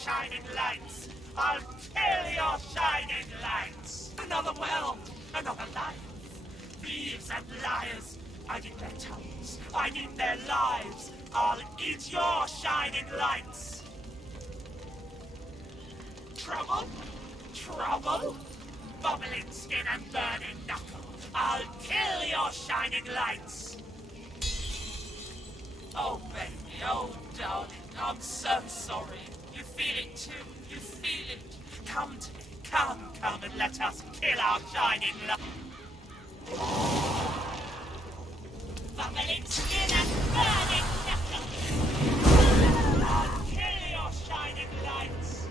shining lights! I'll kill your shining lights! Another well! Another life! Thieves and liars! I need their tongues! I need their lives! I'll eat your shining lights! Trouble? Trouble? Bubbling skin and burning knuckle! I'll kill your shining lights! Oh, baby, oh, darling, I'm so sorry. You feel it too, you feel it. Come to me, come and let us kill our shining lights. Bubbling skin and burning knuckle. I'll kill your shining lights.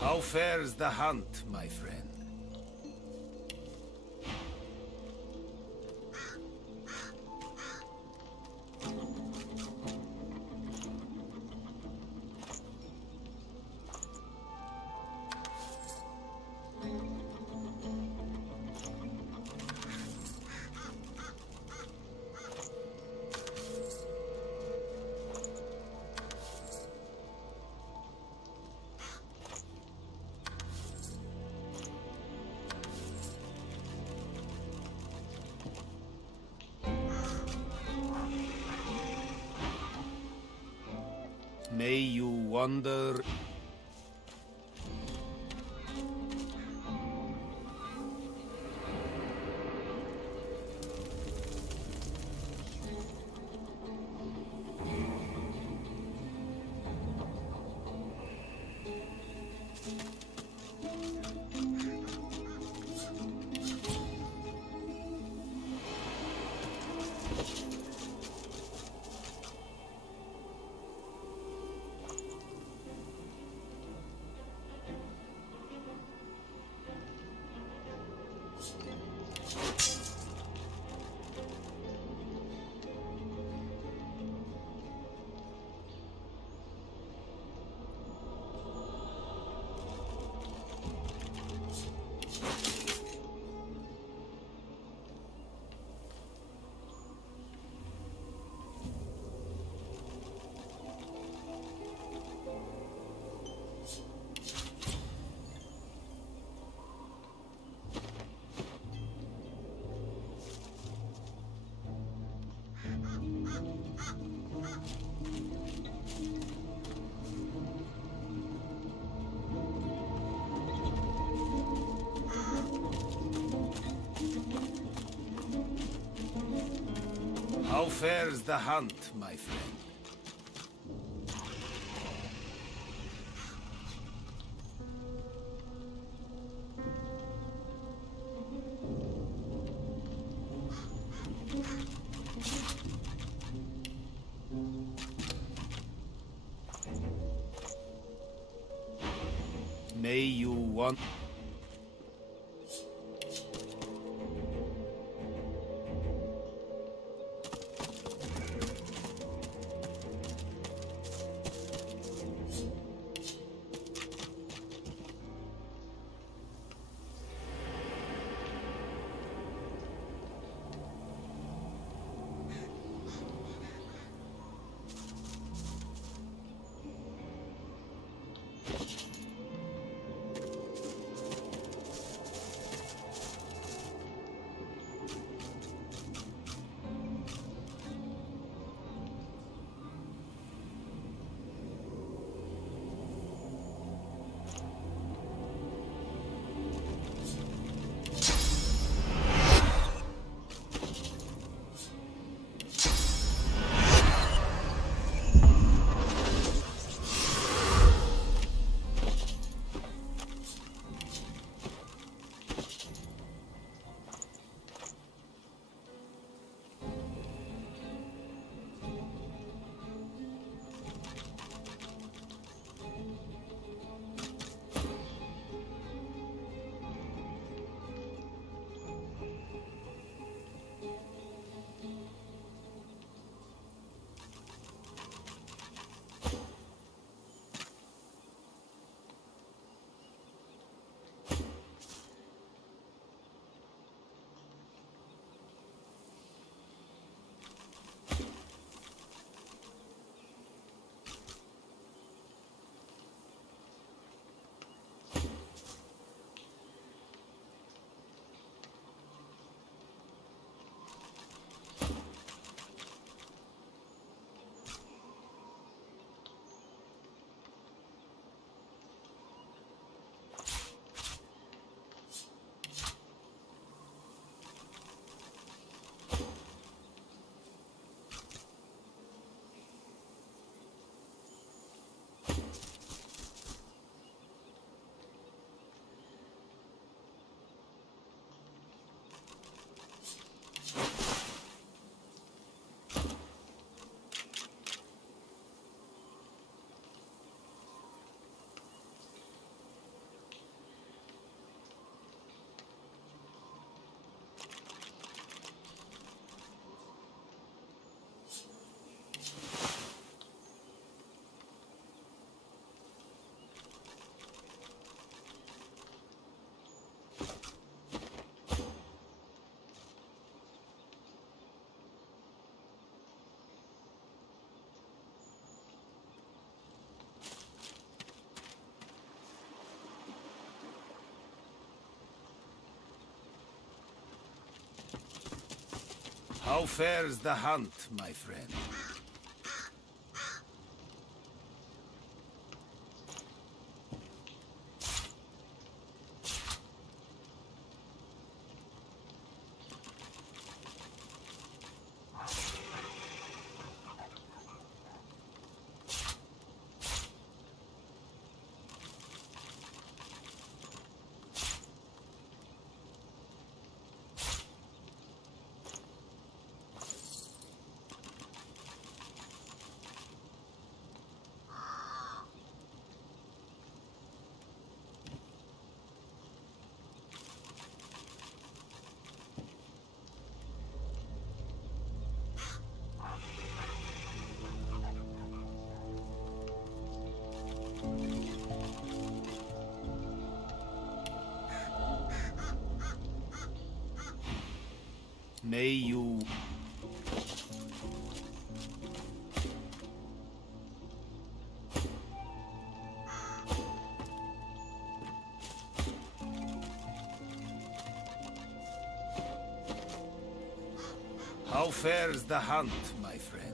How fares the hunt, my friend? May you wander. How fares the hunt, my friend? May you want... How fares the hunt, my friend? May you... How fares the hunt, my friend?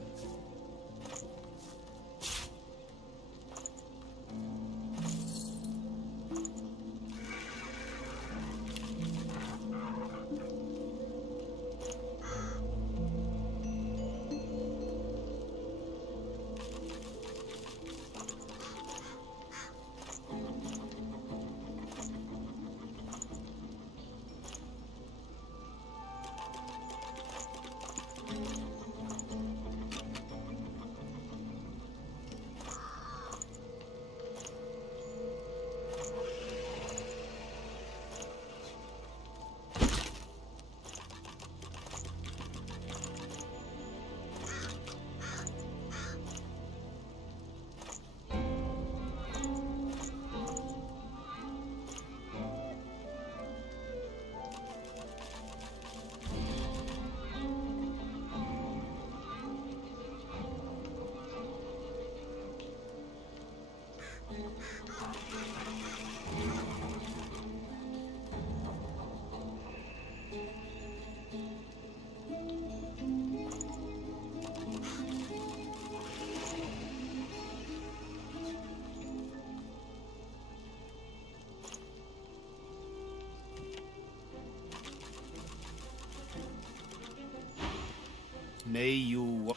May you...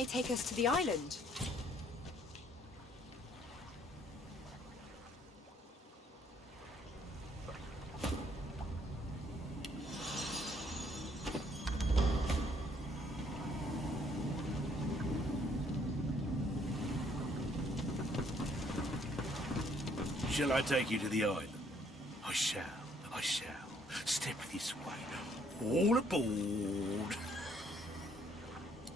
may take us to the island. Shall I take you to the island? I shall. I shall. Step this way. All aboard.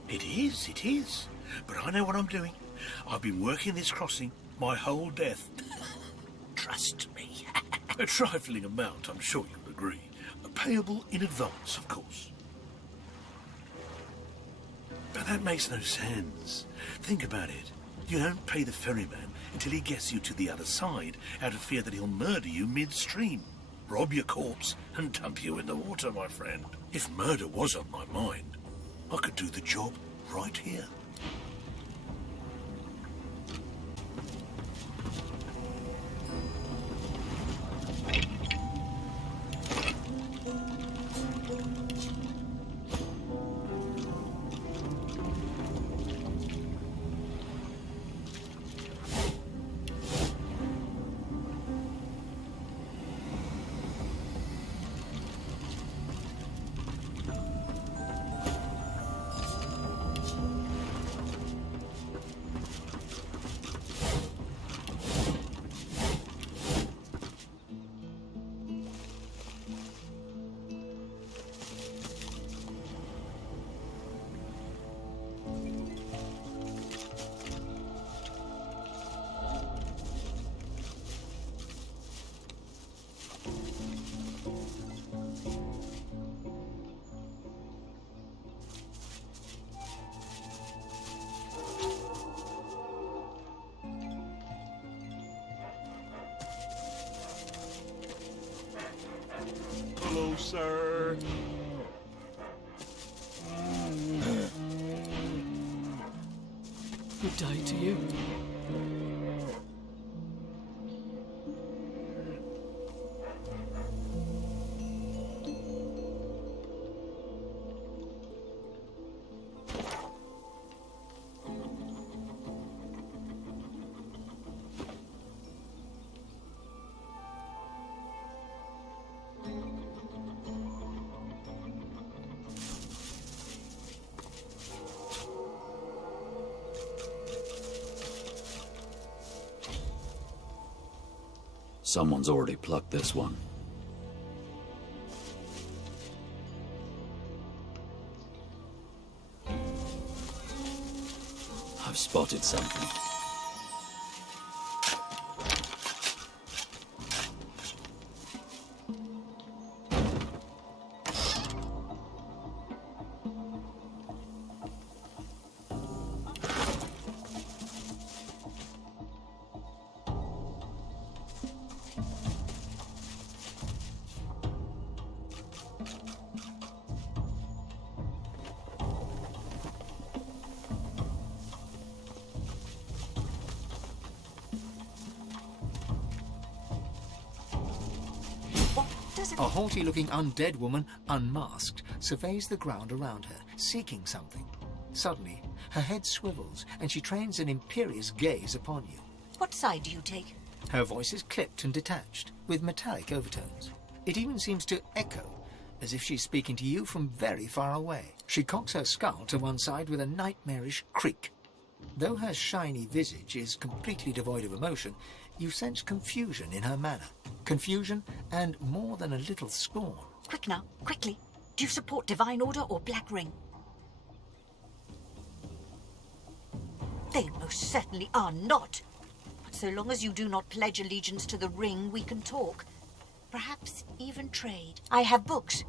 It is. But I know what I'm doing. I've been working this crossing my whole death. Trust me. A trifling amount, I'm sure you'll agree. Payable in advance, of course. But that makes no sense. Think about it. You don't pay the ferryman until he gets you to the other side, out of fear that he'll murder you midstream, rob your corpse, and dump you in the water, my friend. If murder was on my mind, I could do the job right here. Hello, sir. Good day to you. Someone's already plucked this one. I've spotted something. A haughty-looking undead woman, unmasked, surveys the ground around her, seeking something. Suddenly, her head swivels, and she trains an imperious gaze upon you. What side do you take? Her voice is clipped and detached, with metallic overtones. It even seems to echo, as if she's speaking to you from very far away. She cocks her skull to one side with a nightmarish creak. Though her shiny visage is completely devoid of emotion, you sense confusion in her manner. Confusion and more than a little scorn. Quick now, quickly. Do you support Divine Order or Black Ring? They most certainly are not. But so long as you do not pledge allegiance to the Ring, we can talk. Perhaps even trade. I have books,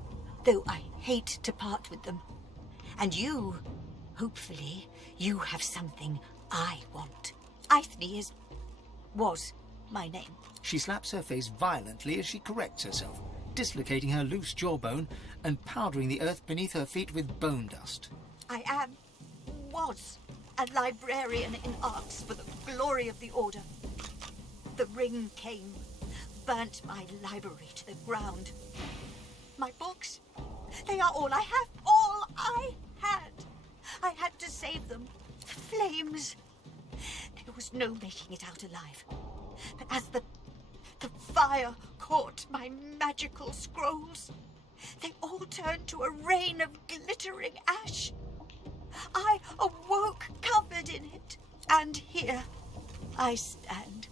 though I hate to part with them. And you, hopefully, you have something I want. Eithne was my name. She slaps her face violently as she corrects herself, dislocating her loose jawbone and powdering the earth beneath her feet with bone dust. I was a librarian in arts for the glory of the Order. The Ring came, burnt my library to the ground. My books, they are all I have, all I had. I had to save them, flames. There was no making it out alive. But as the fire caught my magical scrolls, they all turned to a rain of glittering ash. I awoke covered in it, and here I stand.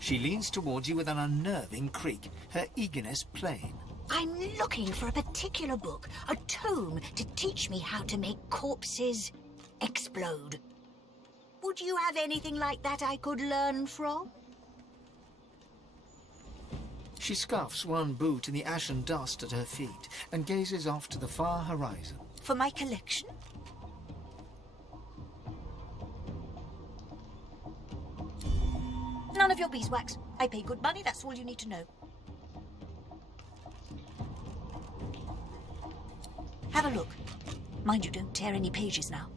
She leans towards you with an unnerving creak, her eagerness plain. I'm looking for a particular book, a tome to teach me how to make corpses explode. Would you have anything like that I could learn from? She scuffs one boot in the ashen dust at her feet and gazes off to the far horizon. For my collection? None of your beeswax. I pay good money, that's all you need to know. Have a look. Mind you don't tear any pages now.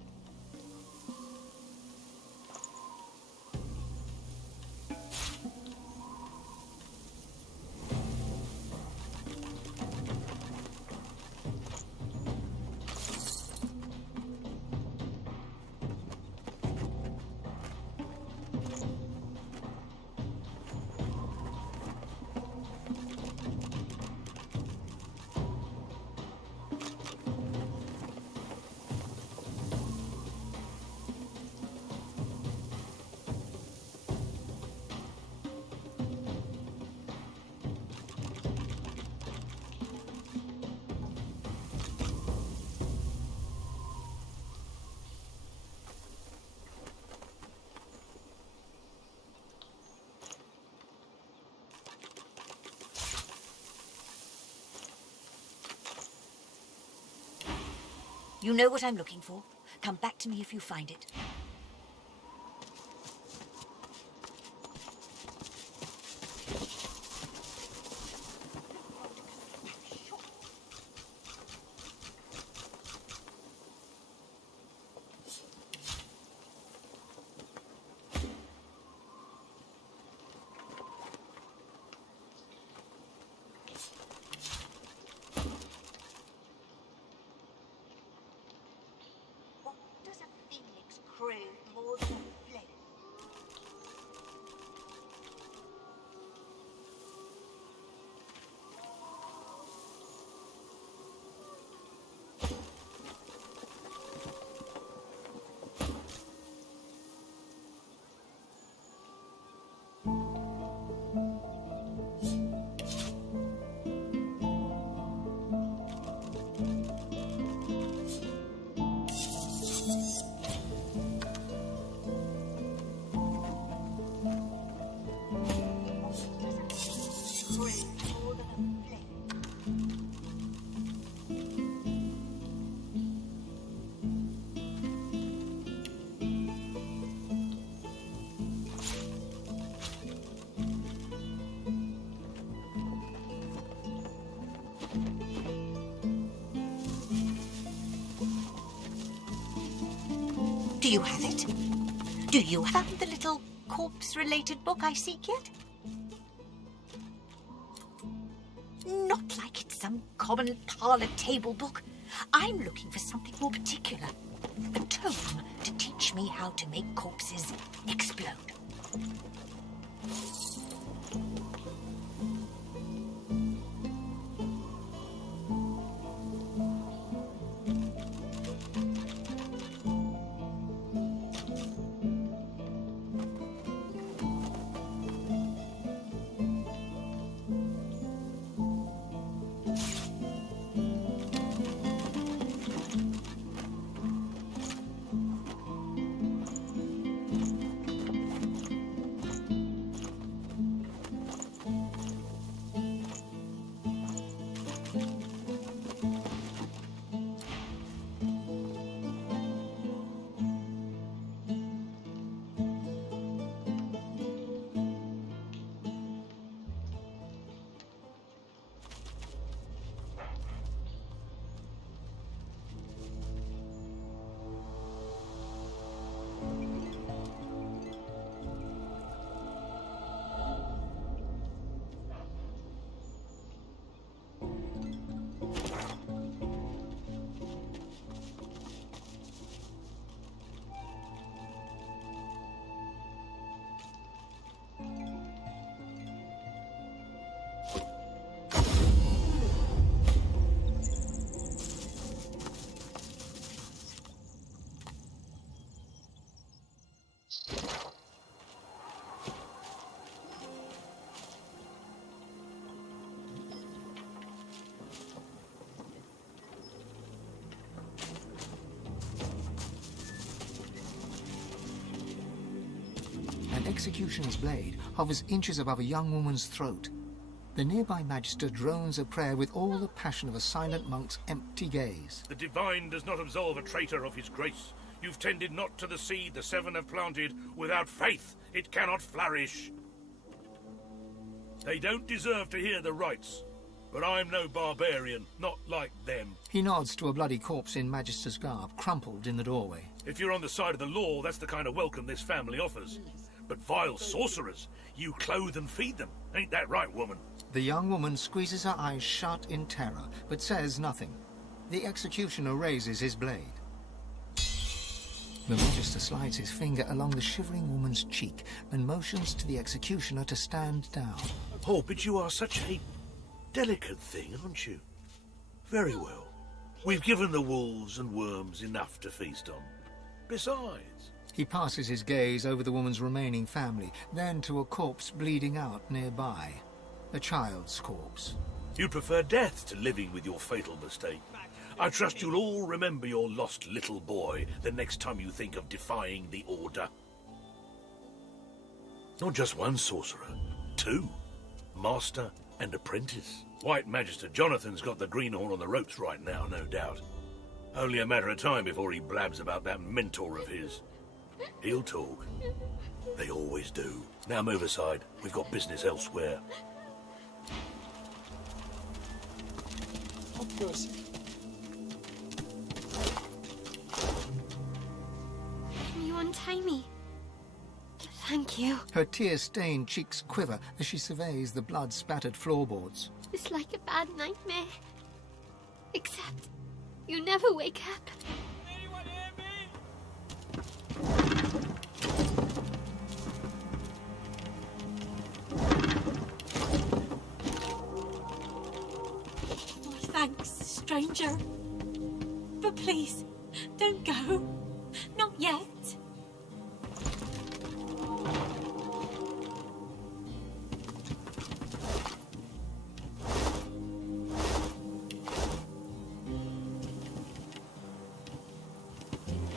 You know what I'm looking for. Come back to me if you find it. More than a flame. Do you have it? Do you have the little corpse-related book I seek yet? Not like it's some common parlour table book. I'm looking for something more particular. A tome to teach me how to make corpses explode. executioner's blade hovers inches above a young woman's throat. The nearby magister drones a prayer with all the passion of a silent monk's empty gaze. The divine does not absolve a traitor of his grace. You've tended not to the seed the seven have planted. Without faith, it cannot flourish. They don't deserve to hear the rites, but I'm no barbarian, not like them. He nods to a bloody corpse in magister's garb, crumpled in the doorway. If you're on the side of the law, that's the kind of welcome this family offers. But vile sorcerers, you clothe and feed them. Ain't that right, woman? The young woman squeezes her eyes shut in terror, but says nothing. The executioner raises his blade. The magister slides his finger along the shivering woman's cheek and motions to the executioner to stand down. Oh, but you are such a delicate thing, aren't you? Very well. We've given the wolves and worms enough to feast on. Besides... He passes his gaze over the woman's remaining family, then to a corpse bleeding out nearby. A child's corpse. You prefer death to living with your fatal mistake. I trust you'll all remember your lost little boy the next time you think of defying the order. Not just one sorcerer, two. Master and apprentice. White Magister Jonathan's got the greenhorn on the ropes right now, no doubt. Only a matter of time before he blabs about that mentor of his. He'll talk. They always do. Now move aside. We've got business elsewhere. Of course. Can you untie me? Thank you. Her tear-stained cheeks quiver as she surveys the blood-spattered floorboards. It's like a bad nightmare. Except you never wake up. Anyone hear me? Oh, thanks, stranger. But please, don't go. Not yet.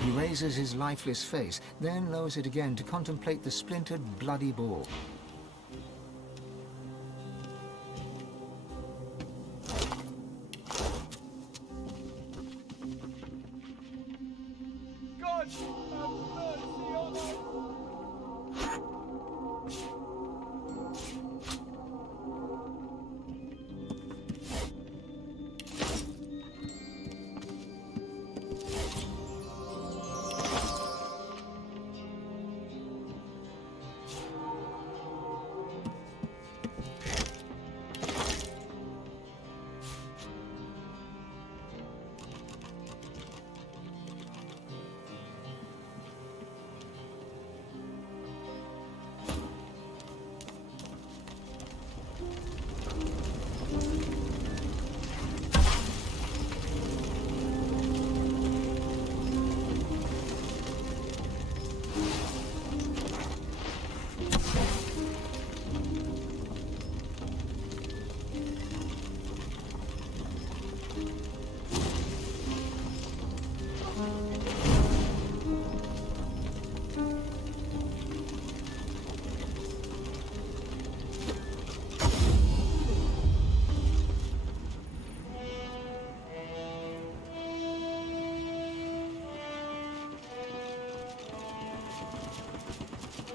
He raises his lifeless face, then lowers it again to contemplate the splintered, bloody ball. God, have mercy on us.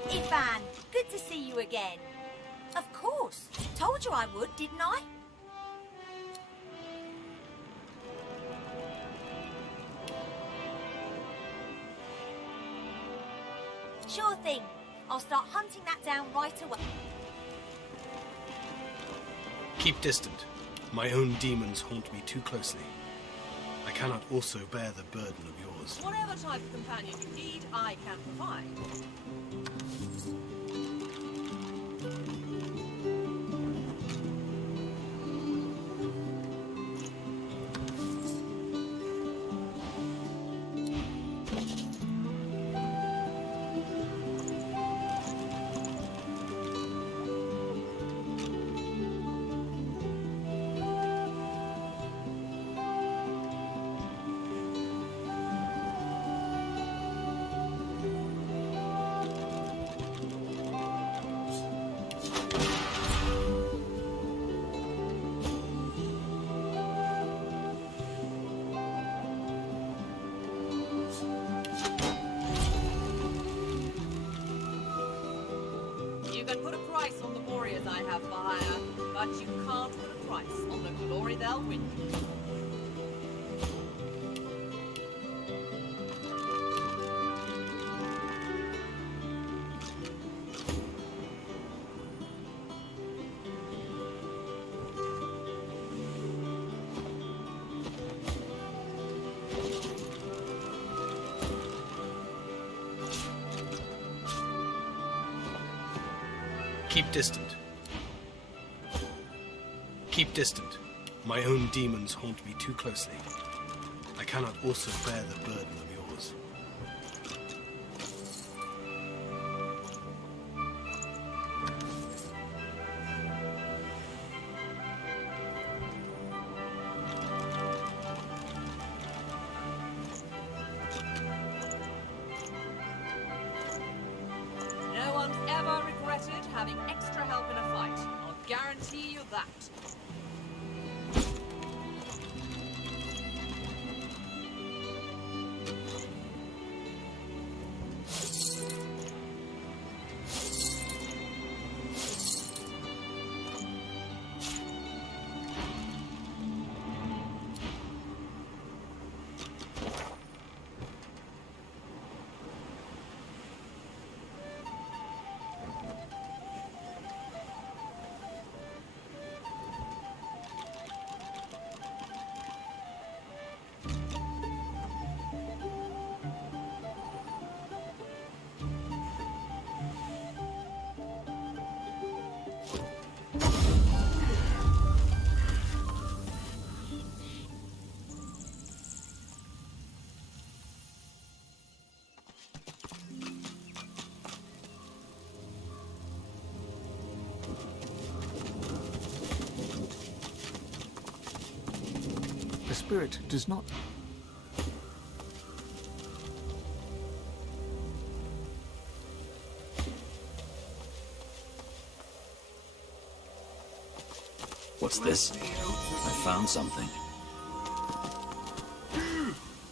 Ivan, good to see you again. Of course. Told you I would, didn't I? Sure thing. I'll start hunting that down right away. Keep distant. My own demons haunt me too closely. I cannot also bear the burden of yours. Whatever type of companion you need, I can provide. price on the glory they'll win. Keep distant. Keep distant. My own demons haunt me too closely. I cannot also bear the burden of yours. No one's ever regretted having extra help in a fight. I'll guarantee you that. The spirit does not... What's this? I found something.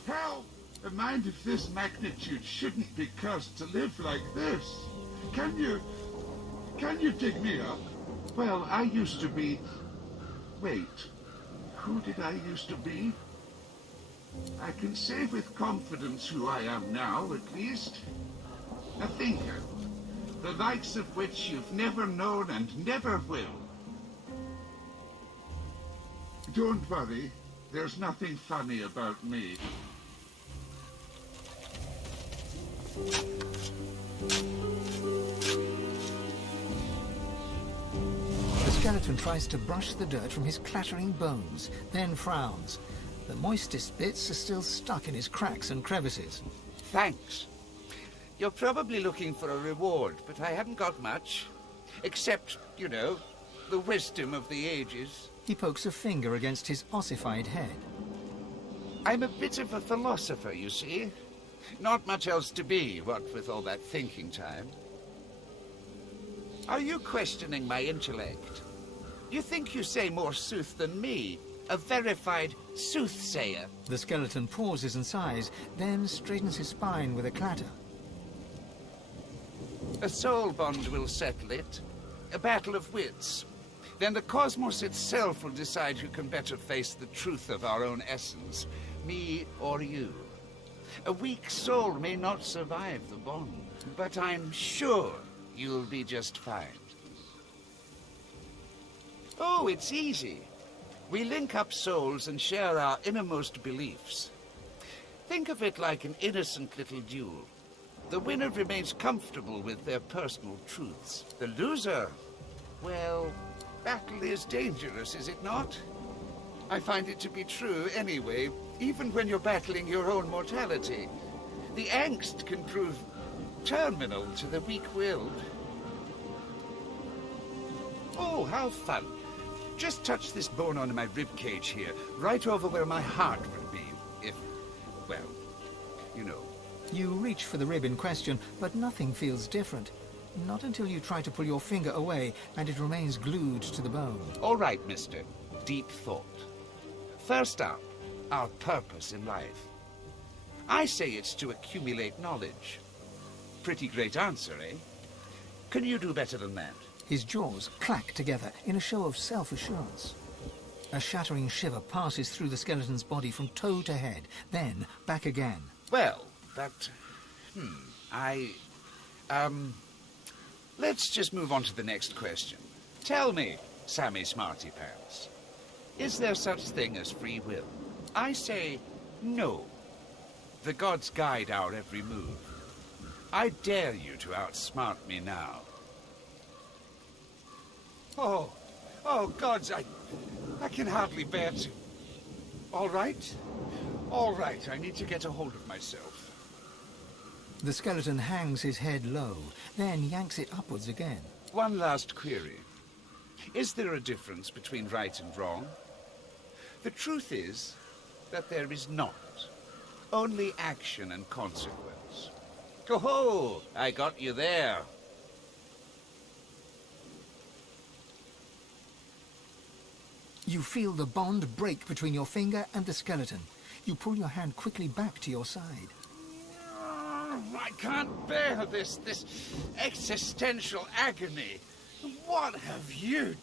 Help! A mind of this magnitude shouldn't be cursed to live like this. Can you dig me up? Well, I used to be... Wait. Who did I used to be? I can say with confidence who I am now, at least. A thinker. The likes of which you've never known and never will. Don't worry. There's nothing funny about me. The skeleton tries to brush the dirt from his clattering bones, then frowns. The moistest bits are still stuck in his cracks and crevices. Thanks. You're probably looking for a reward, but I haven't got much. Except, you know, the wisdom of the ages. He pokes a finger against his ossified head. I'm a bit of a philosopher, you see. Not much else to be, what with all that thinking time. Are you questioning my intellect? You think you say more sooth than me? A verified soothsayer? The skeleton pauses and sighs, then straightens his spine with a clatter. A soul bond will settle it. A battle of wits. Then the cosmos itself will decide who can better face the truth of our own essence, me or you. A weak soul may not survive the bond, but I'm sure you'll be just fine. Oh, it's easy. We link up souls and share our innermost beliefs. Think of it like an innocent little duel. The winner remains comfortable with their personal truths. The loser, well, battle is dangerous, is it not? I find it to be true anyway, even when you're battling your own mortality. The angst can prove terminal to the weak-willed. Oh, how fun. Just touch this bone on my rib cage here, right over where my heart would be, if, well, you know. You reach for the rib in question, but nothing feels different. Not until you try to pull your finger away, and it remains glued to the bone. All right, mister. Deep thought. First up, our purpose in life. I say it's to accumulate knowledge. Pretty great answer, eh? Can you do better than that? His jaws clack together in a show of self-assurance. A shattering shiver passes through the skeleton's body from toe to head, then back again. Well, let's just move on to the next question. Tell me, Sammy Smarty Pants, is there such thing as free will? I say no. The gods guide our every move. I dare you to outsmart me now. Oh, gods, I can hardly bear to. All right, I need to get a hold of myself. The skeleton hangs his head low, then yanks it upwards again. One last query. Is there a difference between right and wrong? The truth is that there is not. Only action and consequence. Oh-ho! I got you there. You feel the bond break between your finger and the skeleton. You pull your hand quickly back to your side. I can't bear this existential agony. What have you...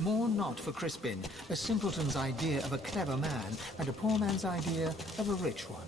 More not for Crispin, a simpleton's idea of a clever man and a poor man's idea of a rich one.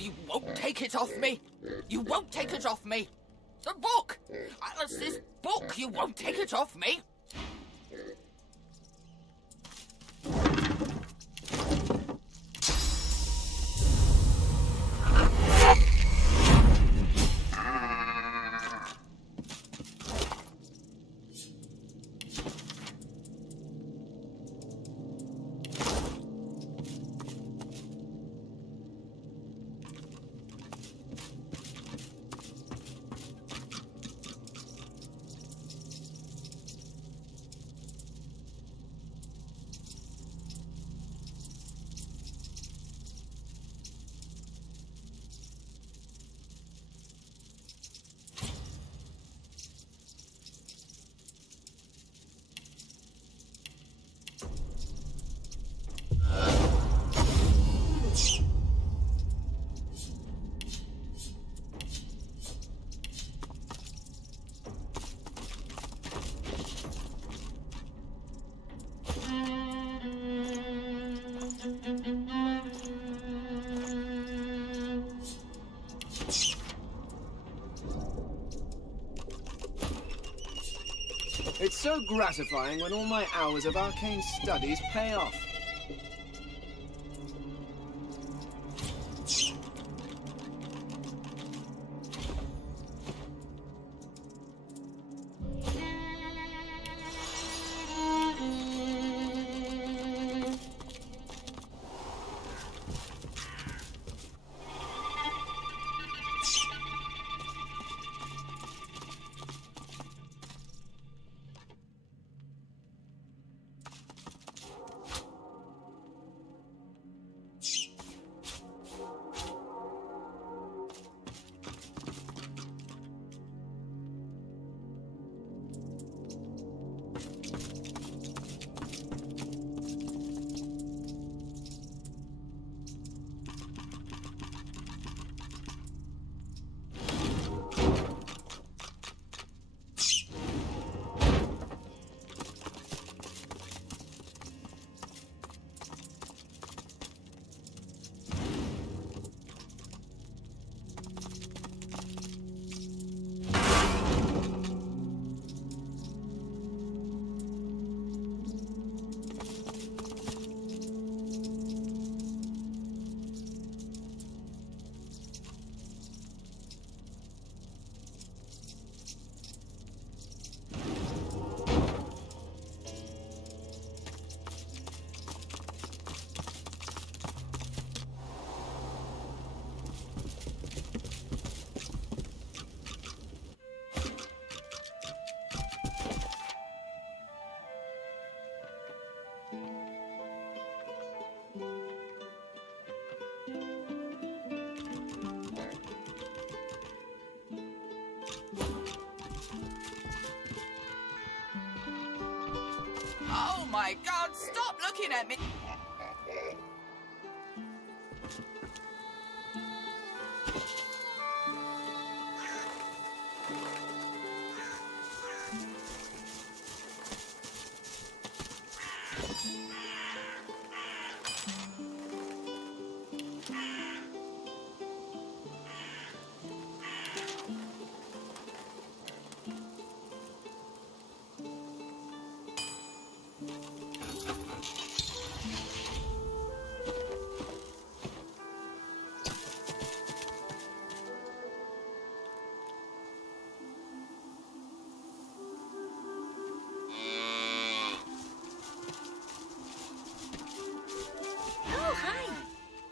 You won't take it off me! You won't take it off me! The book! Alice's book! You won't take it off me! It's so gratifying when all my hours of arcane studies pay off. Oh my God, stop looking at me!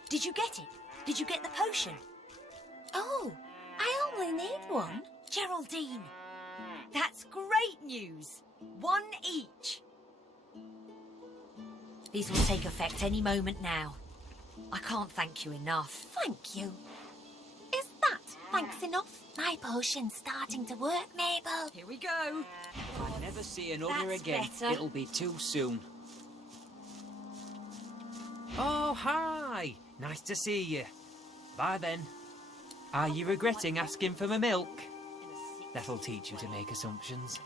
Did you get it? Did you get the potion? Oh, I only need one. Geraldine, that's great news. One each. These will take effect any moment now. I can't thank you enough. Thank you. Is that thanks enough? My potion's starting to work, Mabel. Here we go. If I never see another That's again, better. it'll be too soon. Oh, hi! Nice to see you. Bye then. Are you regretting asking for my milk? That'll teach you to make assumptions.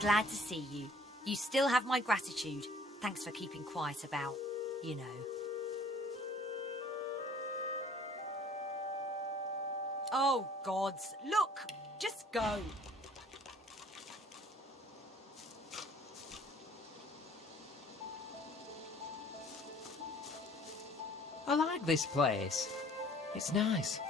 Glad to see you. You still have my gratitude. Thanks for keeping quiet about. you know. Oh, gods, look! Just go! I like this place. It's nice.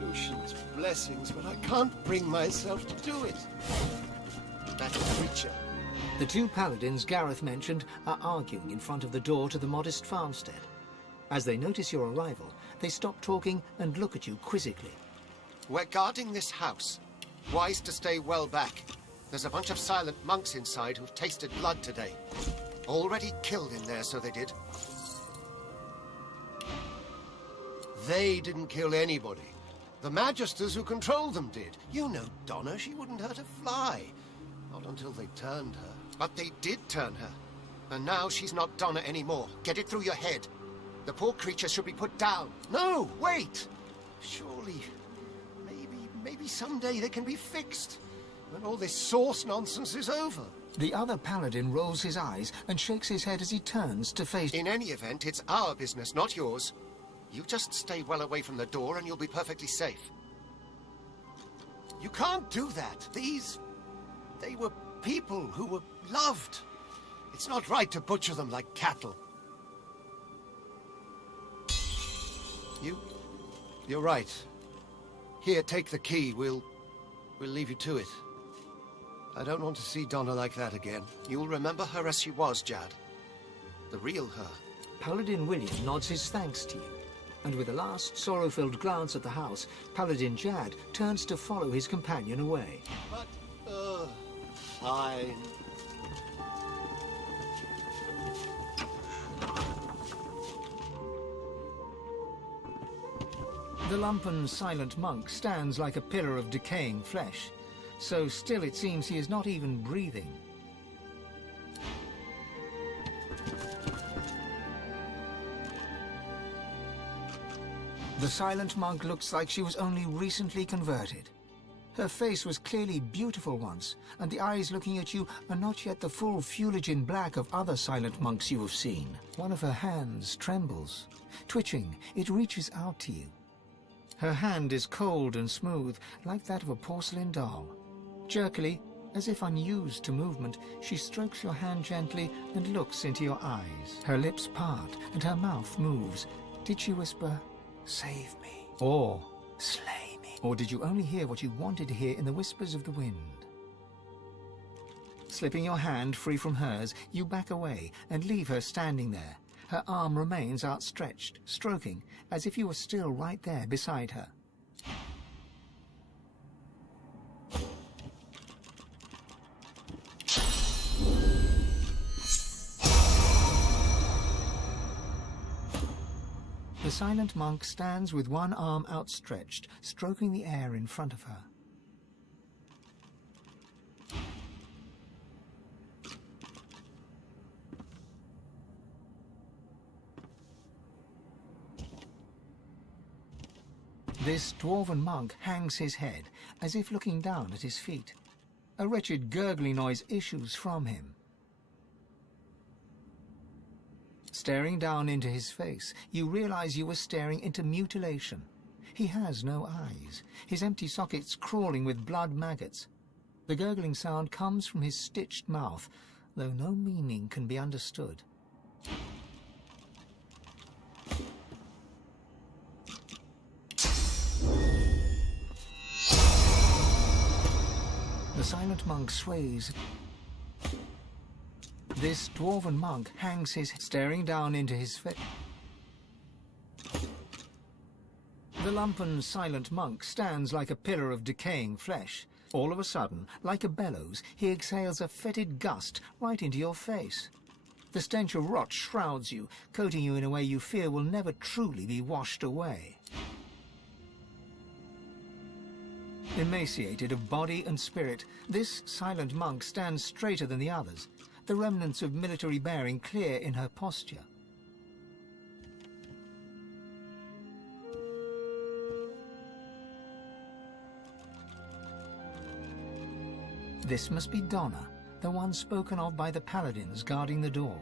Lucian's blessings, but I can't bring myself to do it. That creature. The two paladins Gareth mentioned are arguing in front of the door to the modest farmstead. As they notice your arrival, they stop talking and look at you quizzically. We're guarding this house. Wise to stay well back. There's a bunch of silent monks inside who've tasted blood today. Already killed in there, so they did. They didn't kill anybody. The magisters who controlled them did. You know Donna, she wouldn't hurt a fly. Not until they turned her. But they did turn her. And now she's not Donna anymore. Get it through your head. The poor creature should be put down. No, wait! Surely, maybe someday they can be fixed. When all this source nonsense is over. The other paladin rolls his eyes and shakes his head as he turns to face... In any event, it's our business, not yours. You just stay well away from the door and you'll be perfectly safe. You can't do that. They were people who were loved. It's not right to butcher them like cattle. You're right. Here, take the key. We'll leave you to it. I don't want to see Donna like that again. You'll remember her as she was, Jad. The real her. Paladin William nods his thanks to you. And with a last sorrow-filled glance at the house, Paladin Jad turns to follow his companion away. But, fine. The lumpen silent monk stands like a pillar of decaying flesh. So still it seems he is not even breathing. The silent monk looks like she was only recently converted. Her face was clearly beautiful once, and the eyes looking at you are not yet the full Fuligin black of other silent monks you have seen. One of her hands trembles. Twitching, it reaches out to you. Her hand is cold and smooth, like that of a porcelain doll. Jerkily, as if unused to movement, she strokes your hand gently and looks into your eyes. Her lips part and her mouth moves. Did she whisper, "Save me," or "Slay me"? Or did you only hear what you wanted to hear in the whispers of the wind? Slipping your hand free from hers, you back away and leave her standing there. Her arm remains outstretched, stroking, as if you were still right there beside her. The silent monk stands with one arm outstretched, stroking the air in front of her. This dwarven monk hangs his head, as if looking down at his feet. A wretched gurgling noise issues from him. Staring down into his face, you realize you were staring into mutilation. He has no eyes, his empty sockets crawling with blood maggots. The gurgling sound comes from his stitched mouth, though no meaning can be understood. The silent monk sways. This dwarven monk hangs his head, staring down into his face. The lumpen silent monk stands like a pillar of decaying flesh. All of a sudden, like a bellows, he exhales a fetid gust right into your face. The stench of rot shrouds you, coating you in a way you fear will never truly be washed away. Emaciated of body and spirit, this silent monk stands straighter than the others, the remnants of military bearing clear in her posture. This must be Donna, the one spoken of by the paladins guarding the door.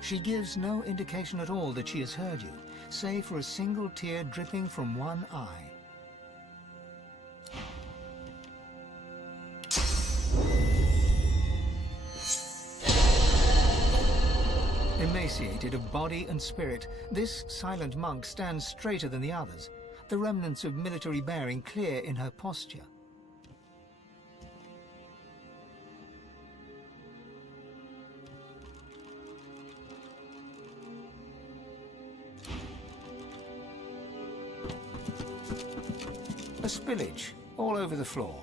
She gives no indication at all that she has heard you, save for a single tear dripping from one eye. Emaciated of body and spirit, this silent monk stands straighter than the others, the remnants of military bearing clear in her posture. A spillage all over the floor.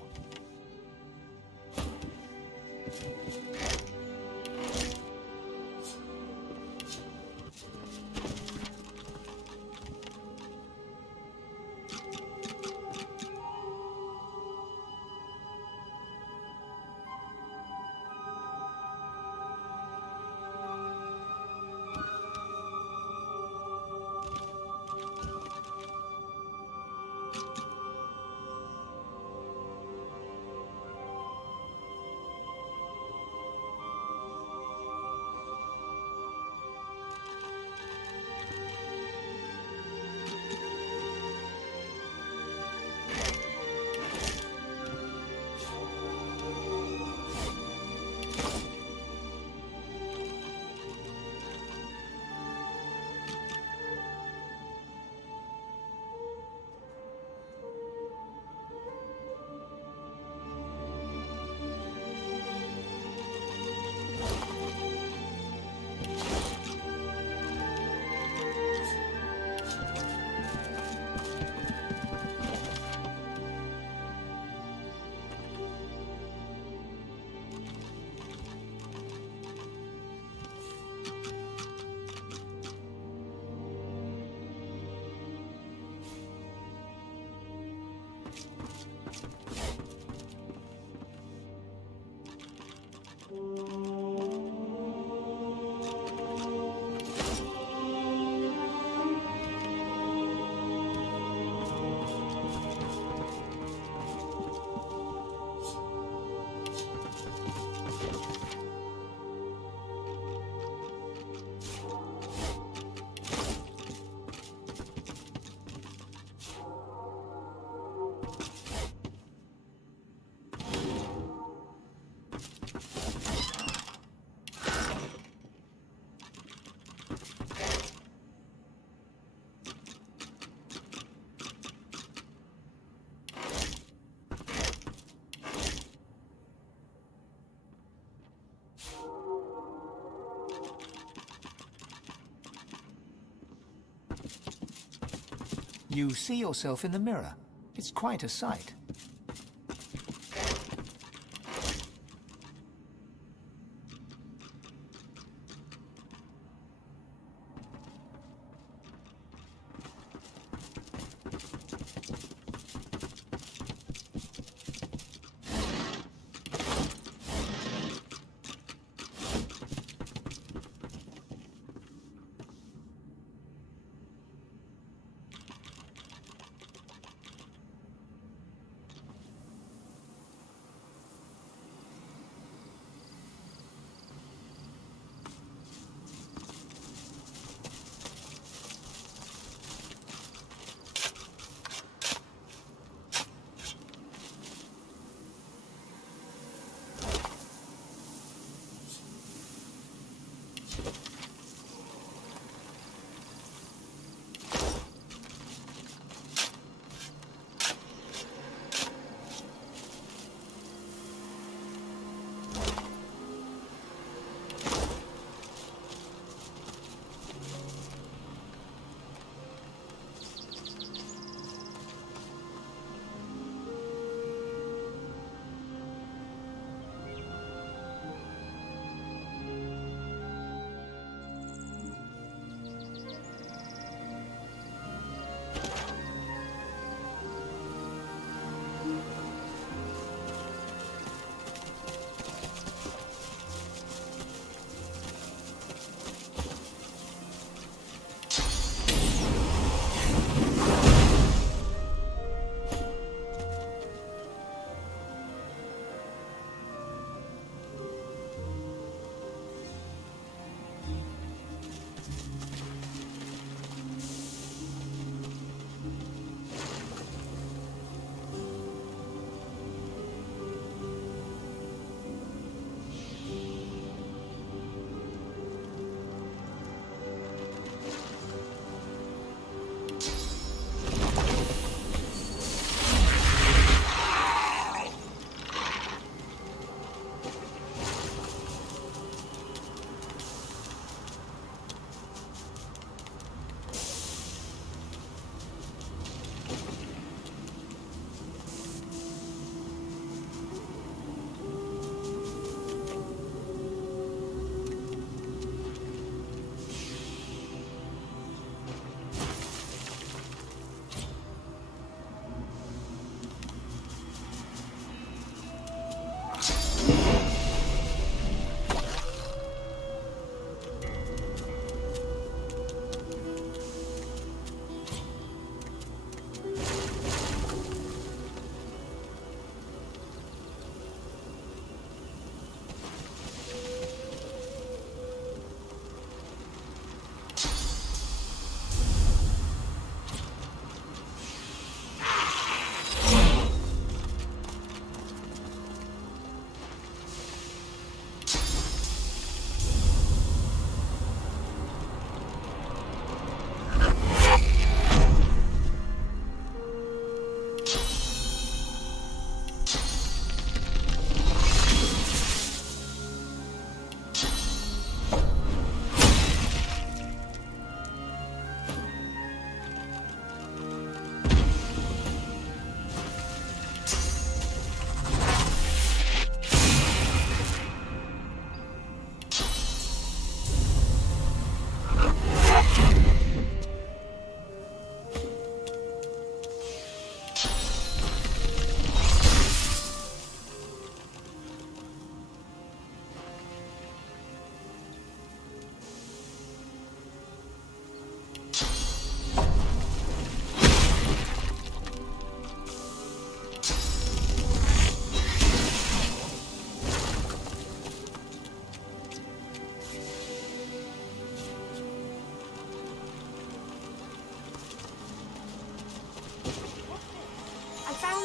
You see yourself in the mirror. It's quite a sight.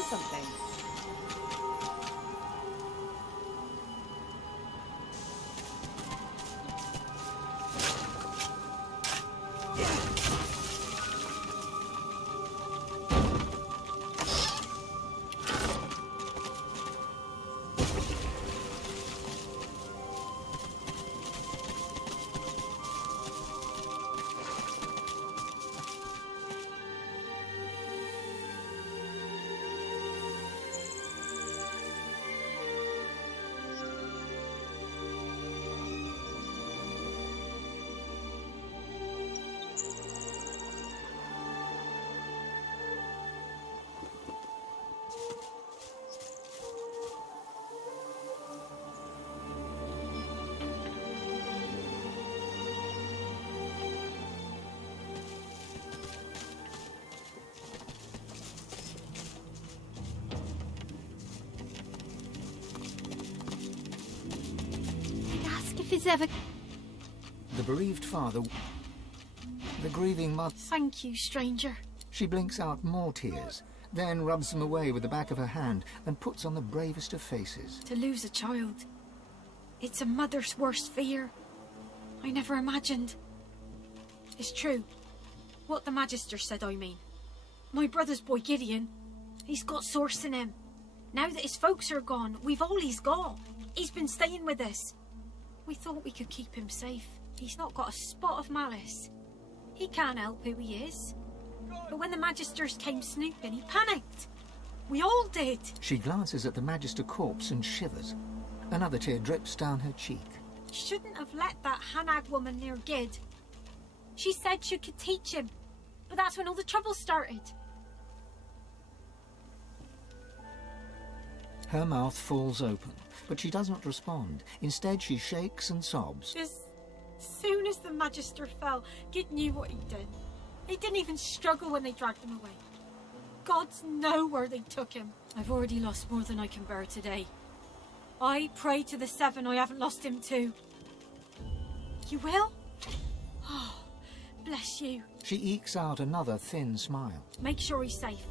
something. If it's ever... The bereaved father... The grieving mother... Thank you, stranger. She blinks out more tears, then rubs them away with the back of her hand and puts on the bravest of faces. To lose a child. It's a mother's worst fear. I never imagined. It's true. What the Magister said, I mean. My brother's boy Gideon, he's got source in him. Now that his folks are gone, we've all he's got. He's been staying with us. We thought we could keep him safe. He's not got a spot of malice. He can't help who he is. But when the Magisters came snooping, he panicked. We all did. She glances at the Magister corpse and shivers. Another tear drips down her cheek. Shouldn't have let that Hanag woman near Gid. She said she could teach him. But that's when all the trouble started. Her mouth falls open, but she doesn't respond. Instead, she shakes and sobs. As soon as the Magister fell, Gid knew what he'd done. He didn't even struggle when they dragged him away. Gods know where they took him. I've already lost more than I can bear today. I pray to the Seven I haven't lost him too. You will? Oh, bless you. She ekes out another thin smile. Make sure he's safe.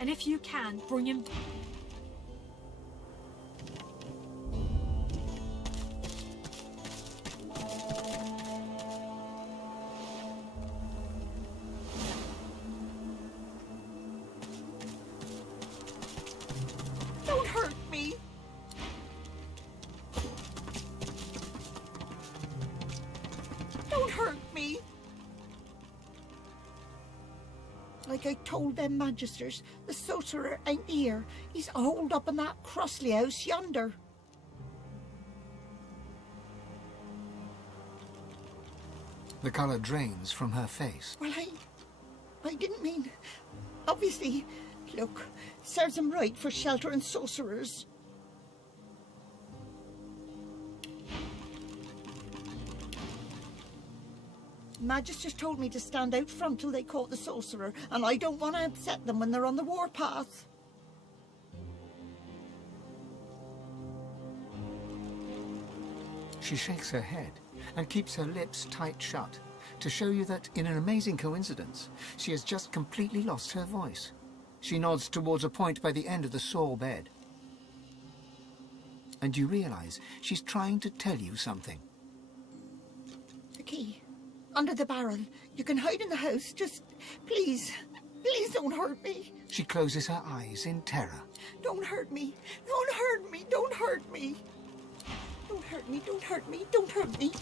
And if you can, bring him... Don't hurt me. Don't hurt me. Like I told them Magisters, the sorcerer ain't here. He's holed up in that Crossley house yonder. The colour drains from her face. Well, I didn't mean... Obviously, look, serves him right for sheltering sorcerers. Magisters told me to stand out front till they caught the sorcerer, and I don't want to upset them when they're on the warpath. She shakes her head and keeps her lips tight shut to show you that, in an amazing coincidence, she has just completely lost her voice. She nods towards a point by the end of the saw bed. And you realise she's trying to tell you something. The key. Under the barrel. You can hide in the house. Just, please don't hurt me. She closes her eyes in terror. Don't hurt me. Don't hurt me. Don't hurt me. Don't hurt me. Don't hurt me. Don't hurt me.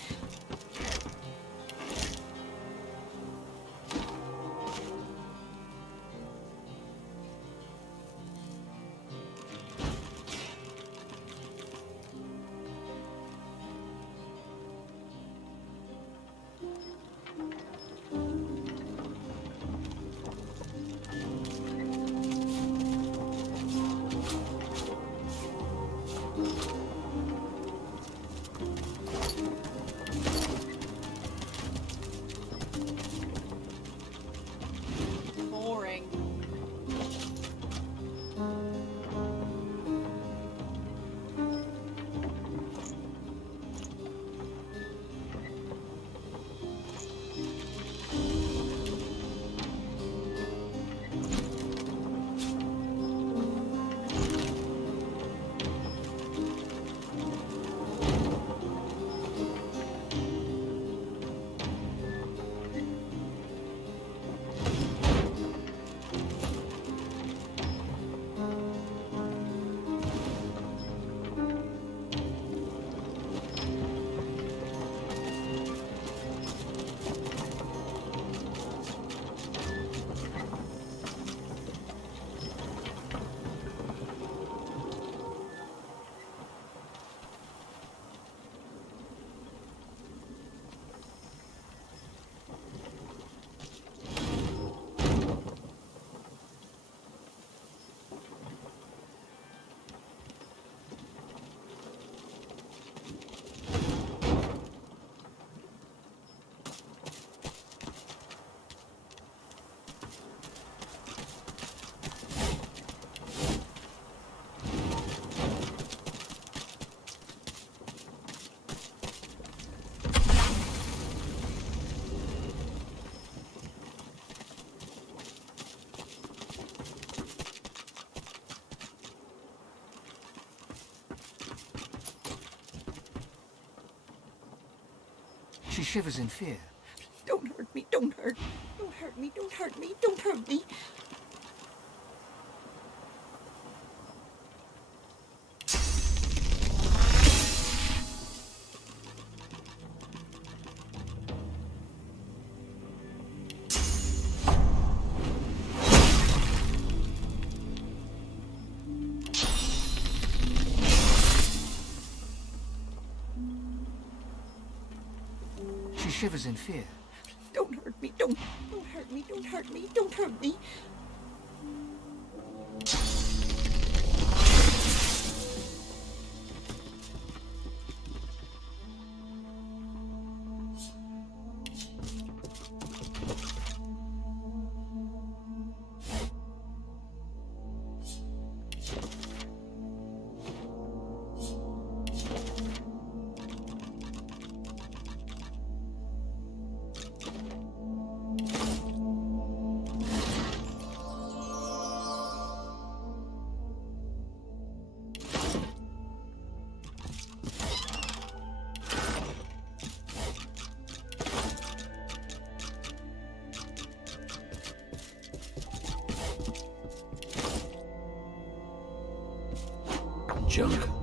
She shivers in fear. Don't hurt me, don't hurt. Don't hurt me, don't hurt me, don't hurt me. She shivers in fear. Don't hurt me, don't hurt me, don't hurt me, don't hurt me. Junk.